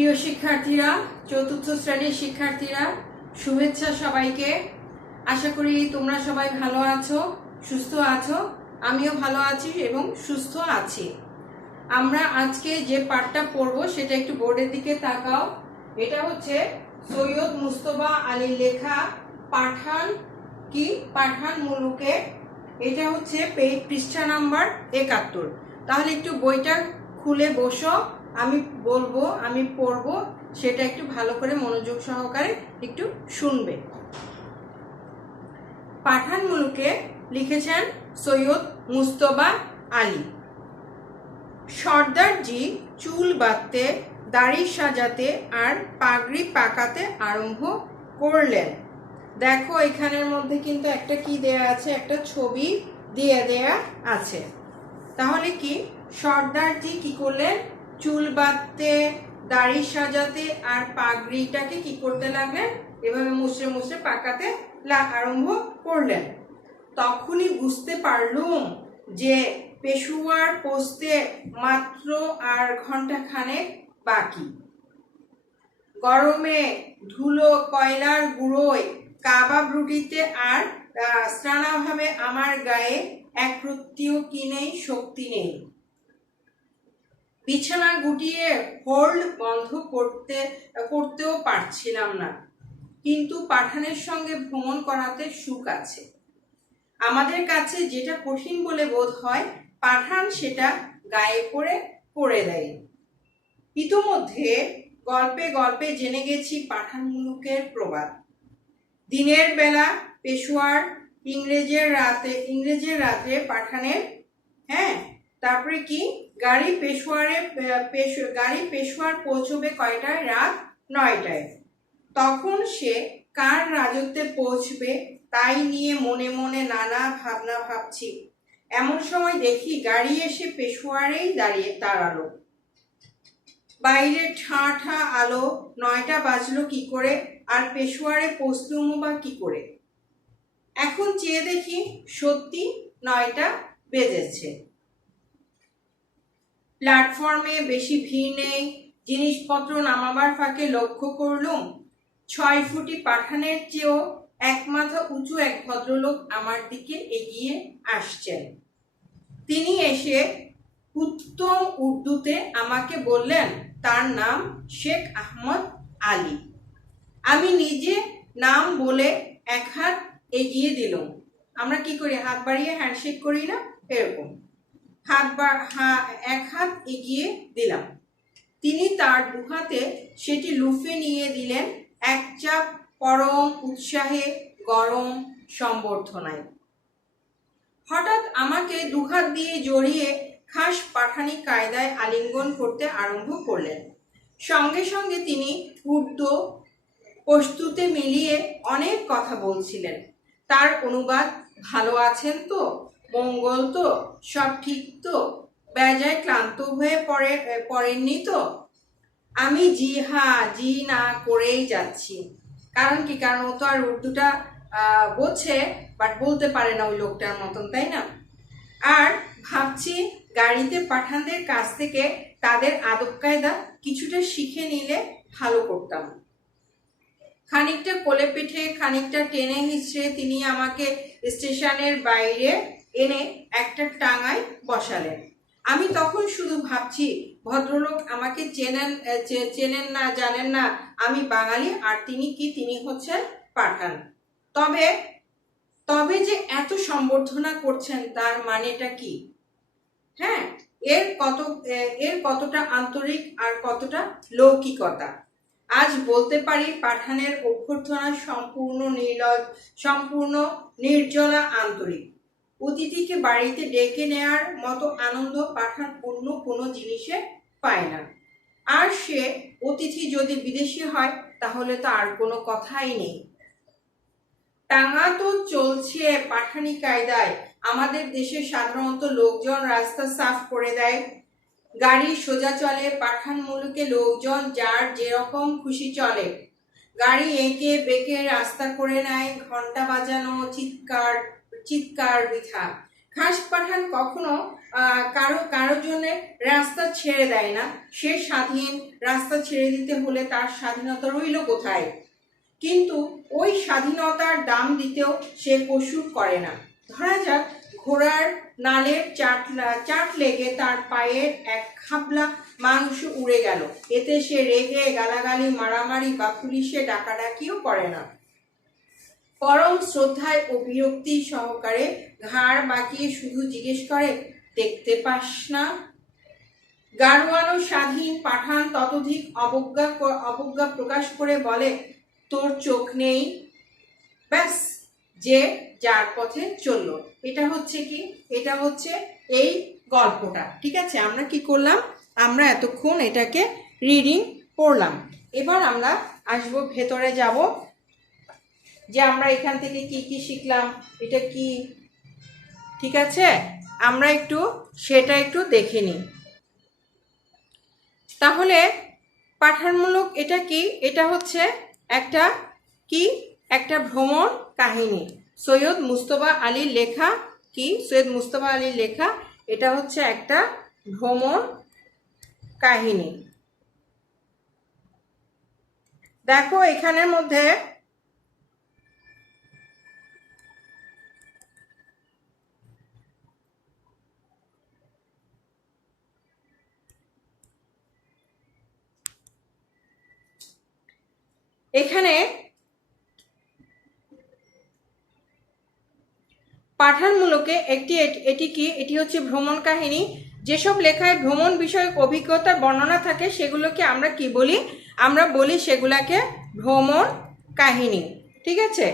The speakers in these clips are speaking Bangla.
প্রিয় শিক্ষার্থীরা, চতুর্থ শ্রেণীর শিক্ষার্থীরা, শুভেচ্ছা সবাইকে। আশা করি তোমরা সবাই ভালো আছো, সুস্থ আছো। আমিও ভালো আছি এবং সুস্থ আছি। আমরা আজকে যে পাঠটা পড়বো সেটা একটু বোর্ডের দিকে তাকাও। এটা হচ্ছে সৈয়দ মুস্তফা আলীর লেখা পাঠান কি পাঠান মুলুকে। এটা হচ্ছে পৃষ্ঠা নাম্বার 71। তাহলে একটু বইটা খুলে বসো, আমি বলবো, আমি পড়বো, সেটা একটু ভালো করে মনোযোগ সহকারে একটু শুনবে। পাঠান মুলুকে লিখেছেন সৈয়দ মুস্তফা আলী। সর্দারজি চুল বাঁধতে, দাড়ি সাজাতে আর পাগড়ি পাকাতে আরম্ভ করলেন। দেখো এখানের মধ্যে কিন্তু একটা কি দেয়া আছে, একটা ছবি দিয়ে দেয়া আছে। তাহলে কি সর্দারজি কি করলেন? চুল বাঁধতে, দাড়ি সাজাতে আর পাগড়িটাকে কি করতে লাগলেন? এভাবে মুছড়ে মুছড়ে পাকাতে আরম্ভ করলেন। তখনই বুঝতে পারলুম যে পেশুয়ার পৌঁছতে মাত্র আর ঘন্টাখানেক বাকি। গরমে ধুলো কয়লার গুঁড়োয়, কাবাব রুটিতে আর স্নানাভাবে আমার গায়ে এক রত্তিও কি নেই, শক্তি নেই। বিছানা গুটিয়ে হোল্ড বন্ধ করতেও পারছিলাম না। কিন্তু পাঠানের সঙ্গে ভ্রমণ করাতে সুখ আছে। আমাদের কাছে যেটা কঠিন বলে বোধ হয়, পাঠান সেটা গায়ে করে দেয়। ইতোমধ্যে গল্পে গল্পে জেনে গেছি পাঠান মুলুকের প্রবাদ। দিনের বেলা পেশোয়ার, ইংরেজের রাত্রে পাঠানের, তারপরে কি গাড়ি পেশোয়ার পৌঁছবে কয়টায়? রাত 9টায়। তখন সে কার রাজত্বে পৌঁছবে তাই নিয়ে মনে মনে নানা ভাবনা ভাবছি। এমন সময় দেখি গাড়ি এসে পেশোয়ারেই দাঁড়ালো। বাইরে ঠাঁ ঠাঁ আলো। 9টা বাজলো কি করে, আর পেশোয়ারে পৌঁছলুম বা কি করে? এখন চেয়ে দেখি সত্যি 9টা বেজেছে। প্ল্যাটফর্মে বেশি ভিড় নেই। জিনিসপত্র নামাবার ফাঁকে লক্ষ্য করলুম 6 ফুটি পাঠানের চেয়েও এক মাথা উঁচু এক ভদ্রলোক আমার দিকে এগিয়ে আসছেন। তিনি এসে উত্তম উর্দুতে আমাকে বললেন তার নাম শেখ আহমদ আলী। আমি নিজে নাম বলে এক হাত এগিয়ে দিলাম। আমরা কি করি? হাত বাড়িয়ে হ্যান্ডশেক করি না? এরকম এক হাত এগিয়ে দিলাম। তিনি তার দুহাতে সেটি লুফে নিয়ে দিলেন এক চাপ পরম উৎসাহে, গরম সম্বর্ধনায়। হঠাৎ আমাকে দুহাত দিয়ে জড়িয়ে খাস পাঠানি কায়দায় আলিঙ্গন করতে আরম্ভ করলেন। সঙ্গে সঙ্গে তিনি উর্দু পশতুতে মিলিয়ে অনেক কথা বলছিলেন। তার অনুবাদ, ভালো আছেন তো, মঙ্গল তো, সব ঠিক তো, বেজায় ক্লান্ত হয়ে পড়েননি তো? আমি জি হ্যাঁ জি না করেই যাচ্ছি। কারণ কি? কারণ ও তো আর উর্দুটা বোঝে, বাট বলতে পারে না ওই লোকটার মতন, তাই না? আর ভাবছি গাড়িতে পাঠানদের কাছ থেকে তাদের আদব কায়দা কিছুটা শিখে নিলে ভালো করতাম। খানিকটা কোলে পিঠে, খানিকটা টেনে হিচড়ে তিনি আমাকে স্টেশনের বাইরে এনে একটা টাঙায় বসালেন। আমি তখন শুধু ভাবছি, ভদ্রলোক আমাকে চেনেন না, জানেন না আমি বাঙালি, আর তিনি হচ্ছেন পাঠান। তবে যে এত সম্বর্ধনা করছেন তার মানেটা কি? এর কতটা আন্তরিক আর কতটা লৌকিকতা। আজ বলতে পারি পাঠানের অভ্যর্থনা সম্পূর্ণ নির্জলা আন্তরিক। অতিথিকে বাড়িতে ডেকে নেয়ার মতো আনন্দ পাঠান অন্য কোনো জিনিসে পায় না। আর সে অতিথি যদি বিদেশি হয় তাহলে তো আর কোনো কথাই নেই। টাঙা তো চলছে পাঠানি কায়দায়। আমাদের দেশে সাধারণত লোকজন রাস্তা সাফ করে দেয়, গাড়ি সোজা চলে। পাঠান মুলুকে লোকজন যার যেরকম খুশি চলে। গাড়ি এঁকে বেঁকে রাস্তা করে নেয়, ঘন্টা বাজানো, চিৎকার বৃথা। খাস পাঠান কখনো কারোর জন্য রাস্তা ছেড়ে দেয় না। সে স্বাধীন, রাস্তা ছেড়ে দিতে হলে তার স্বাধীনতা রইল কোথায়? কিন্তু ওই স্বাধীনতার দাম দিতেও সে কসুর করে না। ধরা যাক ঘোড়ার নালের চাট লেগে তার পায়ের এক খাবলা মাংস উড়ে গেল, এতে সে রেগে গালাগালি, মারামারি বা পুলিশে ডাকাডাকিও করে না। পরম শ্রদ্ধায় ও বিরক্তি সহকারে ঘাড় বাঁকিয়ে শুধু জিজ্ঞেস করে, দেখতে পাস না? গাড়োয়ানো স্বাধীন পাঠান ততোধিক অবজ্ঞা প্রকাশ করে বলে, তোর চোখ নেই? ব্যাস, যে যার পথে চললো। এটা হচ্ছে কি, এটা হচ্ছে এই গল্পটা। ঠিক আছে, আমরা কি করলাম, আমরা এতক্ষণ এটাকে রিডিং পড়লাম। এবার আমরা আসবো ভেতরে, যাব যে আমরা এখান থেকে কি কি শিখলাম, এটা কি। ঠিক আছে, আমরা সেটা একটু দেখে নিই। তাহলে পাঠানমূলক এটা কি? এটা হচ্ছে একটা ভ্রমণ কাহিনী। সৈয়দ মুজতবা আলীর লেখা। কি সৈয়দ মুজতবা আলীর লেখা? এটা হচ্ছে একটা ভ্রমণ কাহিনী। দেখো এখানের মধ্যে এখানে পাঠানমূলকে এটি হচ্ছে ভ্রমণ কাহিনী। যেসব লেখায় ভ্রমণ বিষয়ক অভিজ্ঞতার বর্ণনা থাকে সেগুলোকে আমরা কি বলি? আমরা বলি সেগুলাকে ভ্রমণ কাহিনী। ঠিক আছে,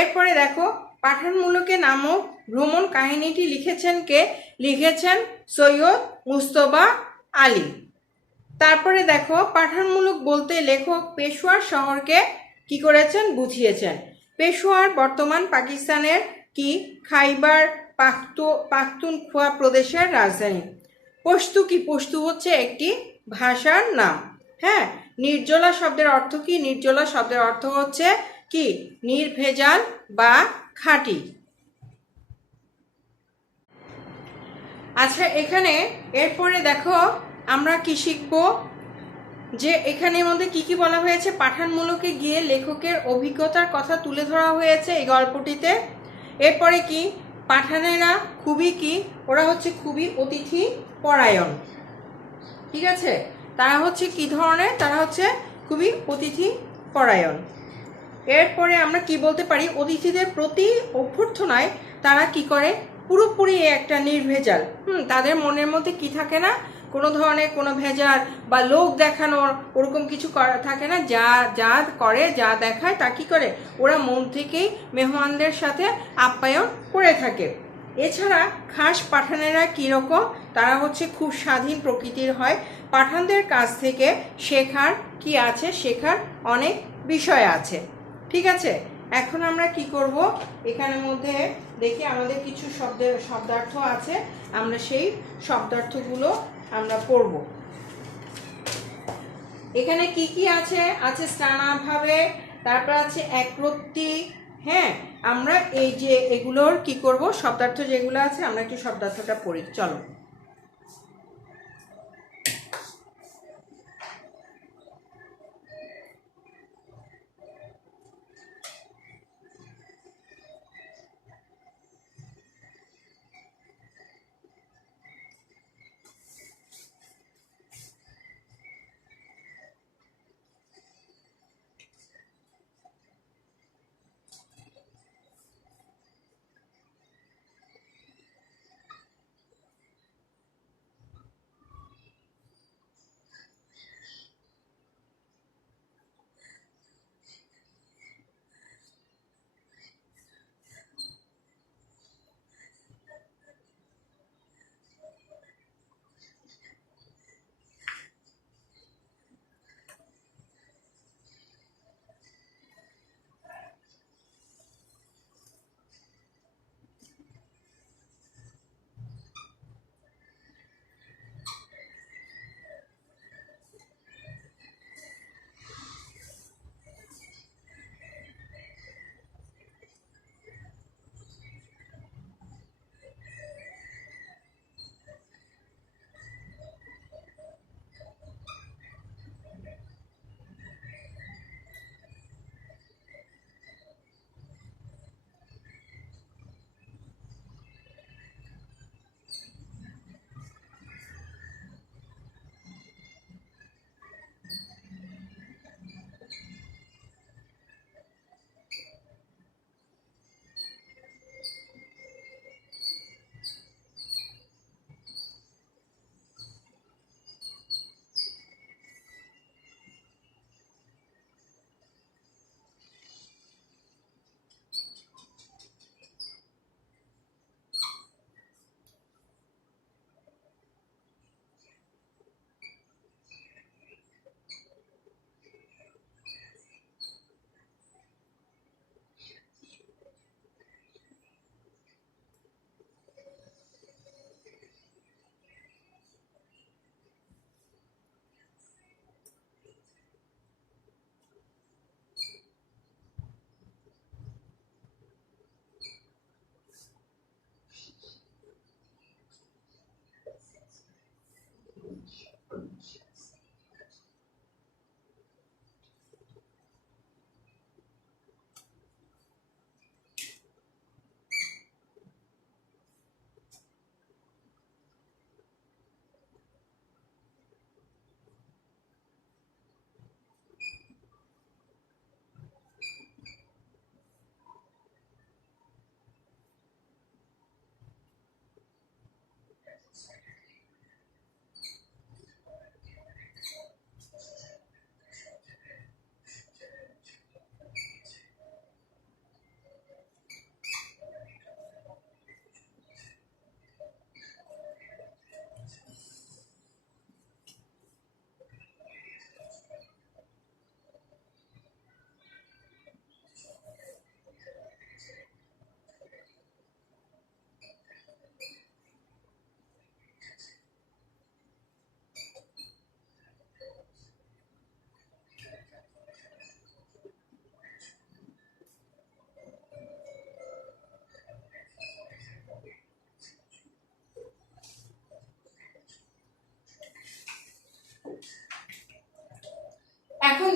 এরপরে দেখো পাঠানমূলকে নামক ভ্রমণ কাহিনীটি লিখেছেন কে? লিখেছেন সৈয়দ মুজতবা আলী। তারপরে দেখো পাঠানমূলক বলতে লেখক পেশোয়ার শহরকে কি করেছেন? বুঝিয়েছেন। পেশোয়ার বর্তমান পাকিস্তানের কি খাইবার পাখতুনখোয়া প্রদেশের রাজধানী। পশতু কি? পশতু হচ্ছে একটি ভাষার নাম। হ্যাঁ, নির্জলা শব্দের অর্থ কি? নির্জলা শব্দের অর্থ হচ্ছে কি? নির্ভেজাল বা খাঁটি। আচ্ছা, এখানে এরপরে দেখো আমরা কি শিখব, যে এখানের মধ্যে কি কি বলা হয়েছে? পাঠানমূলকে গিয়ে লেখকের অভিজ্ঞতার কথা তুলে ধরা হয়েছে এই গল্পটিতে। এরপরে কি? পাঠানেরা ওরা হচ্ছে খুবই অতিথি পরায়ণ। ঠিক আছে, তারা হচ্ছে কি ধরনের? তারা হচ্ছে খুবই অতিথি পরায়ণ। এরপরে আমরা কি বলতে পারি? অতিথিদের প্রতি অভ্যর্থনায় তারা কি করে? পুরোপুরি একটা নির্ভেজাল। তাদের মনের মধ্যে কি থাকে না? কোনো ধরনের কোনো ভেজাল বা লোক দেখানোর ওরকম কিছু করা থাকে না। যা করে, যা দেখায় তা কি করে? ওরা মন থেকেই মেহমানদের সাথে আপ্যায়ন করে থাকে। এছাড়া খাস পাঠানেরা কীরকম? তারা হচ্ছে খুব স্বাধীন প্রকৃতির হয়। পাঠানদের কাছ থেকে শেখার কি আছে? শেখার অনেক বিষয় আছে। ঠিক আছে, এখন আমরা কি করব? এখানের মধ্যে দেখি আমাদের কিছু শব্দার্থ আছে, আমরা সেই শব্দার্থগুলো আমরা পড়ব। এখানে কি কি আছে? আছে স্থানাভাবে, তারপর আছে একরত্তি। হ্যাঁ, আমরা এই যে এগুলোর কি করব, শব্দার্থ যেগুলো আছে আমরা একটু শব্দার্থটা পড়ি। চলো।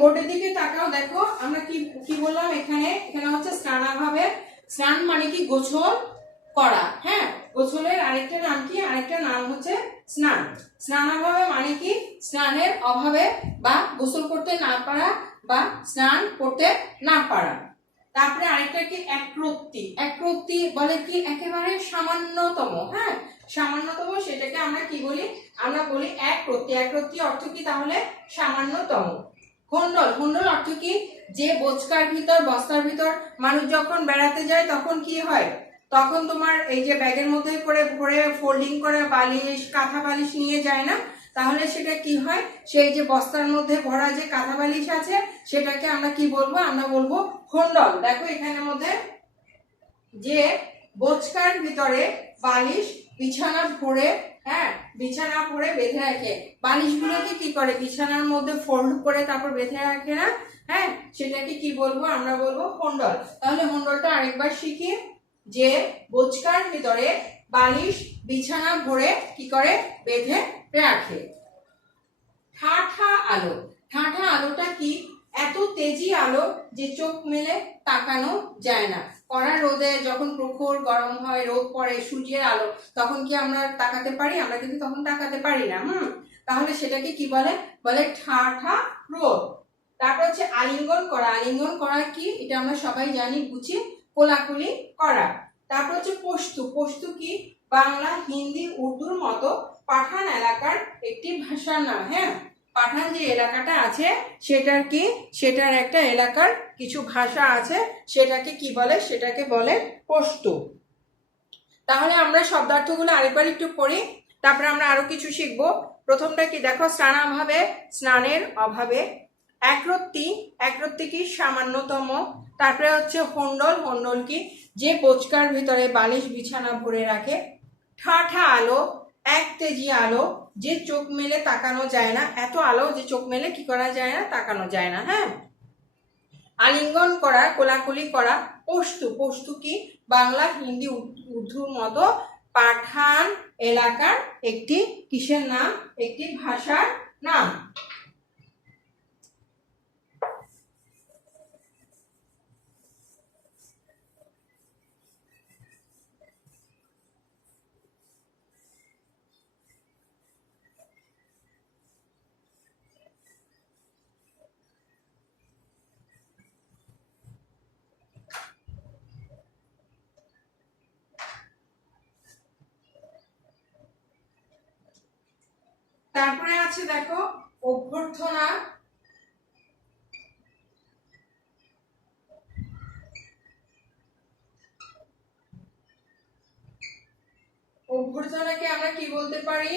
বোর্ডের দিকে তাকাও, দেখো আমরা কি কি বললাম এখানে। এখানে হচ্ছে স্নানাভাবে, স্নান মানে কি গোসল করা, হ্যাঁ, গোসলের আরেকটা নাম কি, আরেকটা নাম হচ্ছে স্নান। স্নানাভাবে মানে কি স্নানের অভাবে বা গোসল করতে না পারা বা স্নান করতে না পারা। তারপরে আরেকটা কি একরত্তি, একরত্তি বলে কি একেবারে সামান্যতম, হ্যাঁ, সামান্যতম, সেটাকে আমরা কি বলি, আমরা বলি একরত্তি। একরত্তি অর্থ কি তাহলে সামান্যতম। খন্ডল, খন্ডল অর্থ কি যে বোচকার ভিতর, বস্তার ভিতর মানুষ যখন বেড়াতে যায় তখন কি হয়, তখন তোমার এই যে ব্যাগের মধ্যে করে ভরে ফোল্ডিং করে বালিশ, কাঁথা বালিশ নিয়ে যায় না, তাহলে সেটা কি হয়, সেই যে বস্তার মধ্যে ভরা যে কাঁথা বালিশ আছে সেটাকে আমরা কি বলবো, আমরা বলবো খন্ডল। দেখো এখানের মধ্যে যে বোচকার ভিতরে বালিশ বিছানা ভরে, হ্যাঁ, বিছানা ভরে বেঁধে রাখে, বালিশগুলোকে কি করে বিছানার মধ্যে ফোল্ড করে তারপর বেঁধে রাখে না, হ্যাঁ, সেটাকে কি বলবো, আমরা বলবো খন্ডল। তাহলে খন্ডলটা আরেকবার শিখি, যে বোচকার ভিতরে বালিশ বিছানা ভরে কি করে বেঁধে রাখে। ঠাঠা আলো, ঠাঠা আলোটা কি এত তেজি আলো যে চোখ মেলে তাকানো যায় না। কড়া রোদে যখন প্রখর গরম হয়, রোদ পড়ে, সূর্যের আলো, তখন কি আমরা তাকাতে পারি, আমরা কিন্তু তখন তাকাতে পারি না। তাহলে সেটাকে কি বলে, বলে ঠাঠা রোদ। তারপর হচ্ছে আলিঙ্গন করা, আলিঙ্গন করা কি এটা আমরা সবাই জানি, বুঝি, কোলাকুলি করা। তারপর হচ্ছে পশতু, পশতু কি বাংলা, হিন্দি, উর্দুর মতো পাঠান এলাকার একটি ভাষার নাম, হ্যাঁ, পাঠান যে এলাকাটা আছে সেটার কি, সেটার একটা এলাকার কিছু ভাষা আছে, সেটাকে কি বলে, সেটাকে বলে পশতু। তাহলে আমরা শব্দার্থগুলো আরেকবার একটু পড়ি, তারপরে আমরা আরো কিছু শিখবো। প্রথমটা কি দেখো, স্নানাভাবে, স্নানের অভাবে। একরত্তি, একরত্তি কি সামান্যতম। তারপরে হচ্ছে হন্ডল, হন্ডল কি যে বোচকার ভিতরে বালিশ বিছানা ভরে রাখে। ঠাঠা আলো, এক তেজি আলো যে চোখ মেলে তাকানো যায় না, এত আলো যে চোখ মেলে কি করা যায় না, তাকানো যায় না, হ্যাঁ। আলিঙ্গন করা, কোলাকুলি করা। পশতু, পশতু কি বাংলা, হিন্দি, উর্দুর মতো পাঠান এলাকার একটি কিসের নাম, একটি ভাষার নাম। তারপরে আছে দেখো অভ্যর্থনা, অভ্যর্থনাকে আমরা কি বলতে পারি,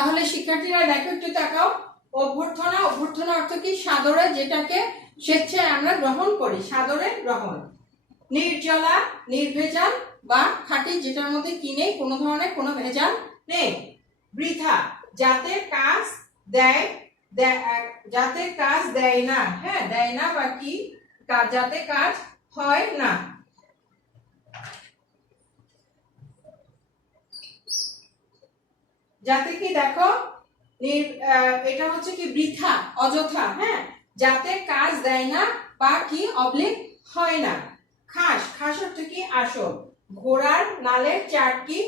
তাহলে শিক্ষার্থীরা দেখো একটু তাকাও, অভ্যর্থনা, অভ্যর্থনা অর্থ কি? সাদরে, যেটাকে স্বেচ্ছায় আমরা গ্রহণ করি, সাদরে গ্রহণ। নির্জলা, নির্ভেজাল বা খাঁটি, যেটার মধ্যে কি নেই, কোনো ধরনের কোনো ভেজাল নেই। বৃথা, যাতে কাজ দেয়, যাতে কাজ দেয় না, হ্যাঁ দেয় না বা কি, যাতে কাজ হয় না। যাতে কি দেখো, এটা হচ্ছে কি বৃথা, অযথা, হ্যাঁ, যাতে কাজ দেয় না বা কি অবলিক হয় না। খাস, খাস অর্থ কি? আসল। ঘোড়ার নালের চাট কি?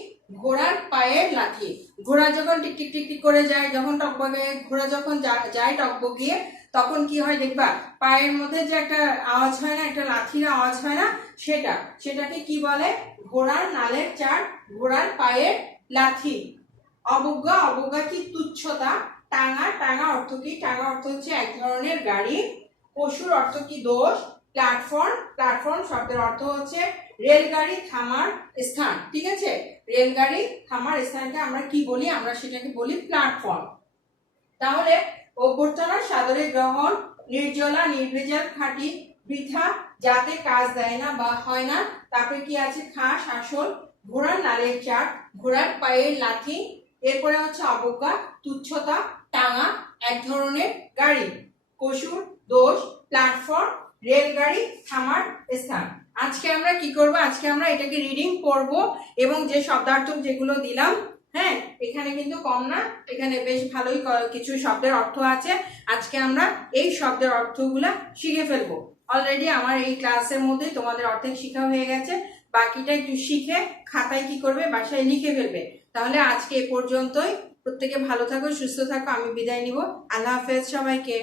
ঘোড়ার পায়ের লাঠি। ঘোড়া যখন টিকটিক টিকটিক করে যায়, যখন টকবগে, ঘোড়া যখন যায় টকবগিয়ে, তখন কি হয় দেখবা, পায়ের মধ্যে যে একটা আওয়াজ হয় না, একটা লাঠির আওয়াজ হয় না, সেটাকে কি বলে? ঘোড়ার নালের চাট, ঘোড়ার পায়ের লাঠি। অবজ্ঞা, অবজ্ঞা কি? তুচ্ছতা। টাঙা, টাঙা অর্থ কি? টাঙা অর্থ হচ্ছে এক ধরনের গাড়ি। পশুর অর্থ কি? দোষ। প্ল্যাটফর্ম, প্ল্যাটফর্ম শব্দের অর্থ হচ্ছে রেলগাড়ি থামার স্থান, ঠিক আছে? রেলগাড়ি থামার স্থানকে আমরা কি বলি? আমরা সেটাকে বলি প্ল্যাটফর্ম। তাহলে অভ্যর্থনা, সাদরে গ্রহণ। নির্জলা, নির্ভেজাল, খাঁটি। বৃথা, যাতে কাজ দেয় না বা হয় না। তারপরে কি আছে? খাস, আসল। ঘোড়ার নালের চাট, ঘোড়ার পায়ের লাঠি। এরপরে হচ্ছে অবজ্ঞা, তুচ্ছতা। টাঙা, এক ধরনের গাড়ি। পশুর দোষ। প্ল্যাটফর্ম, রেলগাড়ি থামার স্থান। আজকে আমরা কি করব? আজকে আমরা এটাকে রিডিং করব এবং যে শব্দার্থ যেগুলো দিলাম, হ্যাঁ এখানে কিন্তু কম না, এখানে বেশ ভালোই কিছু শব্দের অর্থ আছে। আজকে আমরা এই শব্দের অর্থগুলা শিখে ফেলবো। অলরেডি আমার এই ক্লাসের মধ্যে তোমাদের অর্ধেক শিখা হয়ে গেছে, বাকিটা একটু শিখে খাতায় কি করবে? বাসায় লিখে ফেলবে। তাহলে আজকে এ পর্যন্তই। প্রত্যেকে ভালো থাকো, সুস্থ থাকো। আমি বিদায় নিব। আল্লাহ হাফেজ সবাইকে।